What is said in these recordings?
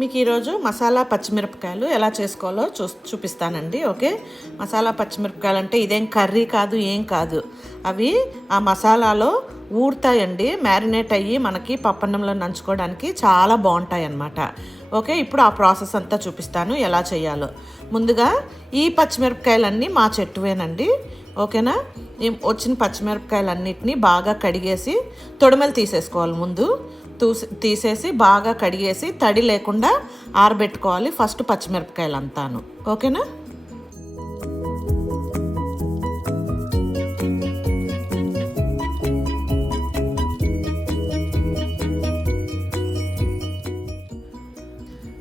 మీకు ఈరోజు మసాలా పచ్చిమిరపకాయలు ఎలా చేసుకోవాలో చూ చూపిస్తానండి ఓకే? మసాలా పచ్చిమిరపకాయలు అంటే ఇదేం కర్రీ కాదు ఏం కాదు. అవి ఆ మసాలాలో ఊరుతాయండి మ్యారినేట్ అయ్యి మనకి పప్పన్నంలో నంచుకోవడానికి చాలా బాగుంటాయి అన్నమాట ఓకే? ఇప్పుడు ఆ ప్రాసెస్ అంతా చూపిస్తాను ఎలా చేయాలో. ముందుగా ఈ పచ్చిమిరపకాయలన్నీ మా చెట్టువేనండి ఓకేనా? వచ్చిన పచ్చిమిరపకాయలన్నిటినీ బాగా కడిగేసి తొడమలు తీసేసుకోవాలి ముందు. తూసి తీసేసి బాగా కడిగేసి తడి లేకుండా ఆరబెట్టుకోవాలి ఫస్ట్ పచ్చిమిరపకాయలు అంతాను ఓకేనా?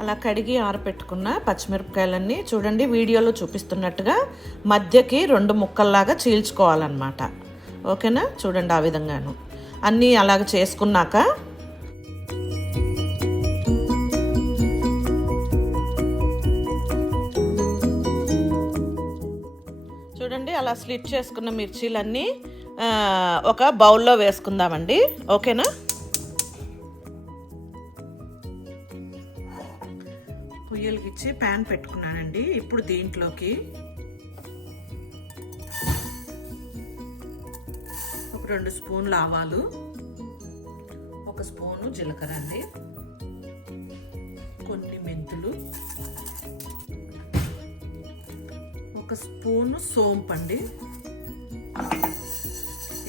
అలా కడిగి ఆరపెట్టుకున్న పచ్చిమిరపకాయలన్నీ చూడండి వీడియోలో చూపిస్తున్నట్టుగా మధ్యకి రెండు ముక్కల్లాగా చీల్చుకోవాలన్నమాట. ఓకేనా? చూడండి ఆ విధంగాను. అన్నీ అలాగ చేసుకున్నాక చూడండి అలా స్లిట్ చేసుకున్న మిర్చీలన్నీ ఒక బౌల్లో వేసుకుందామండి. ఓకేనా? పొయ్యలకిచ్చి ప్యాన్ పెట్టుకున్నానండి. ఇప్పుడు దీంట్లోకి ఒక రెండు స్పూన్లు ఆవాలు ఒక స్పూను జీలకర్ర అండి కొన్ని మెంతులు ఒక స్పూను సోంపు అండి.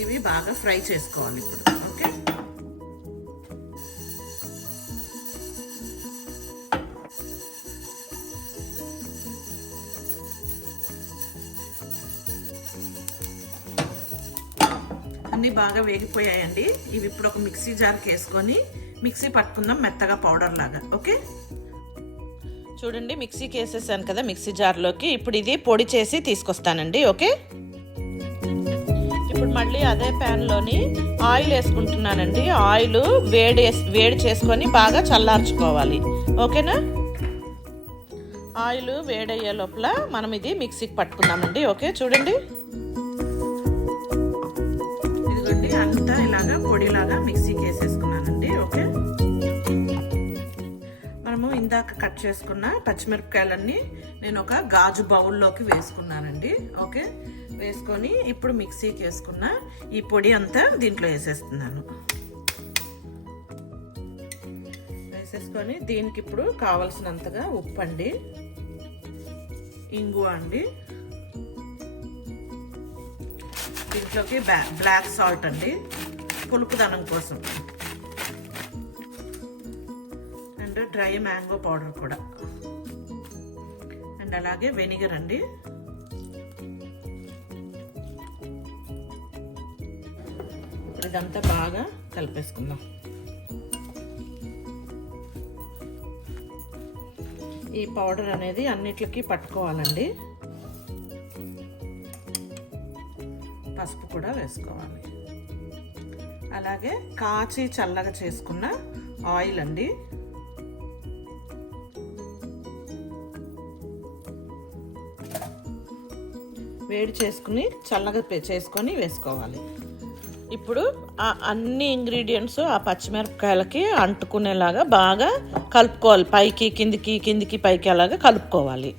ఇవి బాగా ఫ్రై చేసుకోవాలి ఇప్పుడు ఓకే? అన్నీ బాగా వేగిపోయాయండి. ఇవి ఇప్పుడు ఒక మిక్సీ జార్కి వేసుకొని మిక్సీ పట్టుకుందాం మెత్తగా పౌడర్ లాగా ఓకే? చూడండి మిక్సీకి వేసేసాను కదా మిక్సీ జార్లోకి. ఇప్పుడు ఇది పొడి చేసి తీసుకొస్తానండి ఓకే? ఇప్పుడు మళ్ళీ అదే ప్యాన్లోని ఆయిల్ వేసుకుంటున్నానండి. ఆయిల్ వేడి వేడి చేసుకొని బాగా చల్లార్చుకోవాలి ఓకేనా? ఆయిల్ వేడయ్యే లోపల మనం ఇది మిక్సీకి పట్టుకుందామండి ఓకే? చూడండి. ఇదిగోండి అంతా ఇలాగా పొడిలాగా మిక్స్ ఇందాక కట్ చేసుకున్న పచ్చిమిరపకాయలన్నీ నేను ఒక గాజు బౌల్లోకి వేసుకున్నానండి. ఓకే? వేసుకొని ఇప్పుడు మిక్సీకి వేసుకున్న ఈ పొడి అంతా దీంట్లో వేసేస్తున్నాను. వేసేసుకొని దీనికి ఇప్పుడు కావలసినంతగా ఉప్పు అండి ఇంగువ అండి. దీంట్లోకి బ్లాక్ సాల్ట్ అండి. పులుపుదనం కోసం. డ్రై మ్యాంగో పౌడర్ కూడా. అండ్ అలాగే వెనిగర్ అండి. ఇప్పుడు ఇదంతా బాగా కలిపేసుకుందాం. ఈ పౌడర్ అనేది అన్నిటికీ పట్టుకోవాలండి. పసుపు కూడా వేసుకోవాలి. అలాగే కాచి చల్లగా చేసుకున్న ఆయిల్ అండి. వేడి చేసుకుని చల్లగా పే- చేసుకొని వేసుకోవాలి. ఇప్పుడు ఆ అన్ని ఇంగ్రీడియంట్స్ ఆ పచ్చిమిరపకాయలకి అంటుకునేలాగా బాగా కలుపుకోవాలి. పైకి కిందికి కిందికి పైకి అలాగా కలుపుకోవాలి.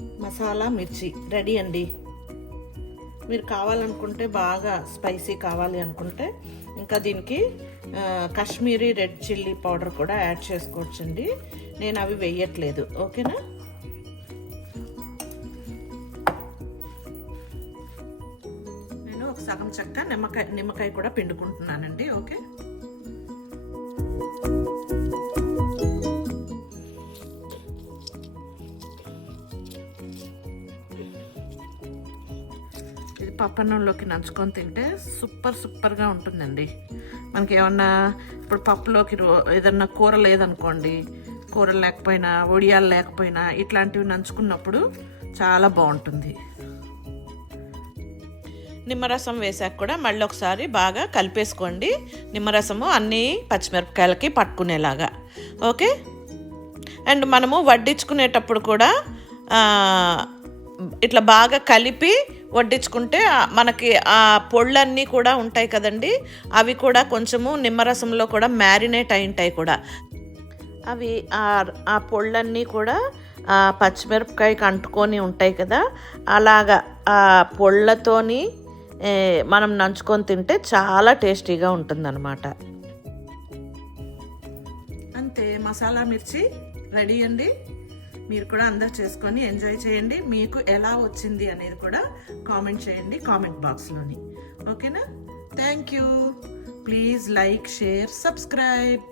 మసాలా మిర్చి రెడీ అండి. మీరు కావాలనుకుంటే బాగా స్పైసీ కావాలి అనుకుంటే ఇంకా దీనికి కాశ్మీరీ రెడ్ చిల్లీ పౌడర్ కూడా యాడ్ చేసుకోవచ్చండి. నేను అవి వేయట్లేదు. ఓకేనా? సగం చెక్క నిమ్మకాయ నిమ్మకాయ కూడా పిండుకుంటున్నానండి ఓకే? ఇది పప్పన్నంలోకి నంచుకొని తింటే సూపర్ సూపర్గా ఉంటుందండి. మనకి ఏమన్నా ఇప్పుడు పప్పులోకి రో- ఏదన్నా కూర లేదనుకోండి కూర లేకపోయినా వడియాలు లేకపోయినా ఇట్లాంటివి నంచుకున్నప్పుడు చాలా బాగుంటుంది. నిమ్మరసం వేసాక కూడా మళ్ళీ ఒకసారి బాగా కలిపేసుకోండి. నిమ్మరసము అన్ని పచ్చిమిరపకాయలకి పట్టుకునేలాగా. ఓకే? అండ్ మనము వడ్డించుకునేటప్పుడు కూడా ఇట్లా బాగా కలిపి వడ్డించుకుంటే మనకి ఆ పొళ్ళన్నీ కూడా ఉంటాయి కదండి. అవి కూడా కొంచెము నిమ్మరసంలో కూడా మ్యారినేట్ అయి ఉంటాయి కూడా. అవి ఆ- పొళ్ళన్నీ కూడా పచ్చిమిరపకాయకి అంటుకొని ఉంటాయి కదా. అలాగా ఆ పొళ్ళతోని మనం నంచుకొని తింటే చాలా టేస్టీగా ఉంటుందన్నమాట. అంతే మసాలా మిర్చి రెడీ అండి. మీరు కూడా అందరు చేసుకొని ఎంజాయ్ చేయండి. మీకు ఎలా వచ్చింది అనేది కూడా కామెంట్ చేయండి కామెంట్ బాక్స్లోని. ఓకేనా? Thank you. Please like share subscribe.